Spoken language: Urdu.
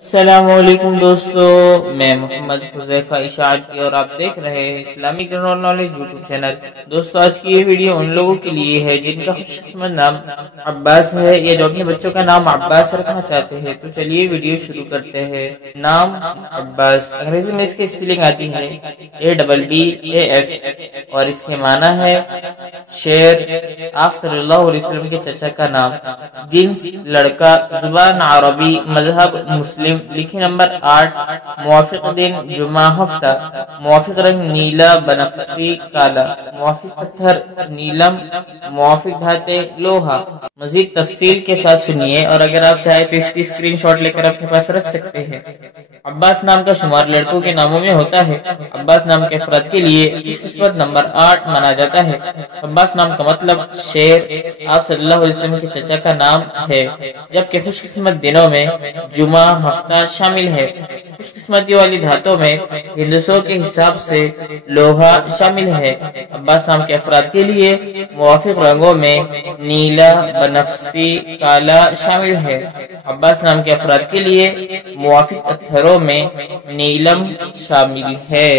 السلام علیکم دوستو، میں محمد حذیفہ اشاعتی اور آپ دیکھ رہے ہیں اسلامی جنرل نالج یوٹیوب چینل۔ دوستو آج کی یہ ویڈیو ان لوگوں کے لیے ہے جن کا خوش قسمت نام عباس ہے یا جو اپنے بچوں کا نام عباس رکھنا چاہتے ہیں۔ تو چلیے ویڈیو شروع کرتے ہیں۔ نام عباس، انگریزی میں اس کی اسپیلنگ آتی ہے ABBAS اور اس کے معنی ہے شیر۔ آپ صلی اللہ علیہ وسلم کے چچا کا نام، جنس لڑکا، زبان عربی، مذہب مسلم، لکھی نمبر 8، موافق دن جمعہ ہفتہ، موافق رنگ نیلا بنفسجی کالا، موافق پتھر نیلم، موافق دھاتیں لوہا۔ مزید تفصیل کے ساتھ سنیے اور اگر آپ چاہیں تو اس کی اسکرین شاٹ لے کر اپنے پاس رکھ سکتے ہیں۔ عباس نام کا شمار لڑکوں کے ناموں میں ہوتا ہے۔ عباس نام کے افراد کے لیے خوش قسمت نمبر 8 مانا جاتا ہے۔ عباس نام کا مطلب شیر، آپ صلی اللہ علیہ وسلم کے چچا کا نام ہے، جبکہ خوش قسمت دنوں میں جمعہ ہفتہ شامل ہے۔ خوش قسمتی والی دھاتوں میں ہندسوں کے حساب سے لوہا شامل ہے۔ عباس نام کے افراد کے لیے موافق رنگوں میں نیلا بنفسجی کالا شامل ہے۔ عباس نام کے افراد کے لیے موافق پتھروں میں نیلم شامل ہے۔